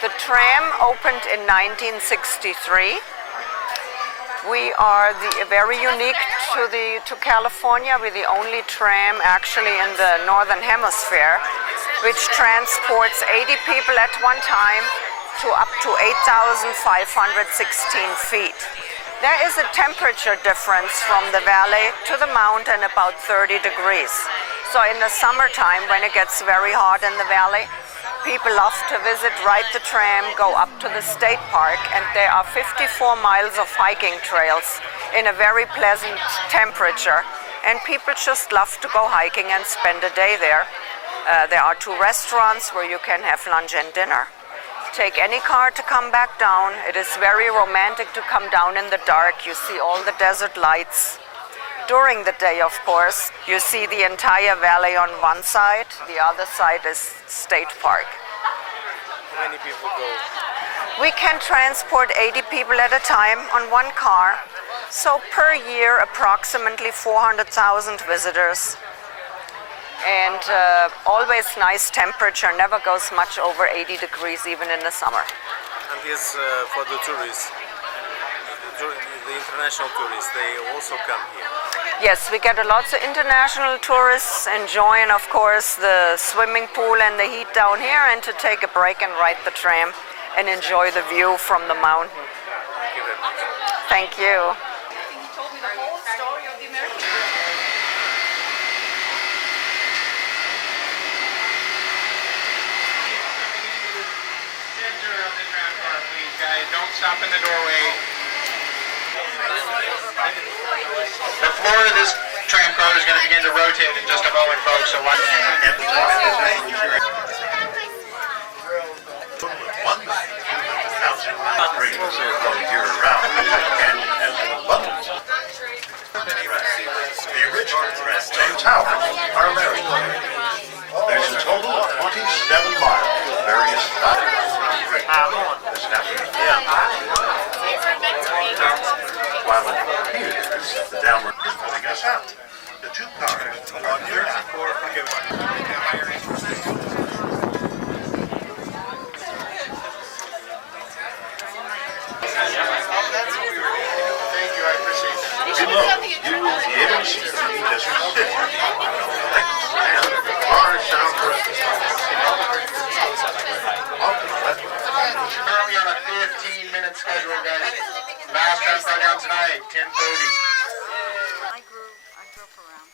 The tram opened in 1963. We are very unique to California. We're the only tram actually in the Northern Hemisphere which transports 80 people at one time to up to 8,516 feet. There is a temperature difference from the valley to the mountain about 30 degrees. So in the summertime, when it gets very hot in the valley, people love to visit, ride the tram, go up to the state park, and there are 54 miles of hiking trails in a very pleasant temperature. And people just love to go hiking and spend a day there. There are 2 restaurants where you can have lunch and dinner. Take any car to come back down. It is very romantic to come down in the dark. You see all the desert lights. During the day, of course, you see the entire valley on one side. The other side is State Park. How many people go? We can transport 80 people at a time on one car. So per year, approximately 400,000 visitors. And always nice temperature, never goes much over 80 degrees even in the summer. And this for the tourists, the international tourists, they also come here. Yes, we get lots of international tourists enjoying, of course, the swimming pool and the heat down here, and to take a break and ride the tram and enjoy the view from the mountain. Thank you very much. Thank you. He told me the whole story of the American. Don't stop in the doorway. The floor of this tram car is going to begin to rotate in just a moment, folks. So watch. The original Trent and Tower are American. There's a total of 27 miles of various this happened. While it appears the downward is pulling us out. The 2 cars are near below, you will be able to see the desert city. And the cars sound Currently on a 15-minute schedule, guys. Last tram car down tonight, 10:30. I grew up around.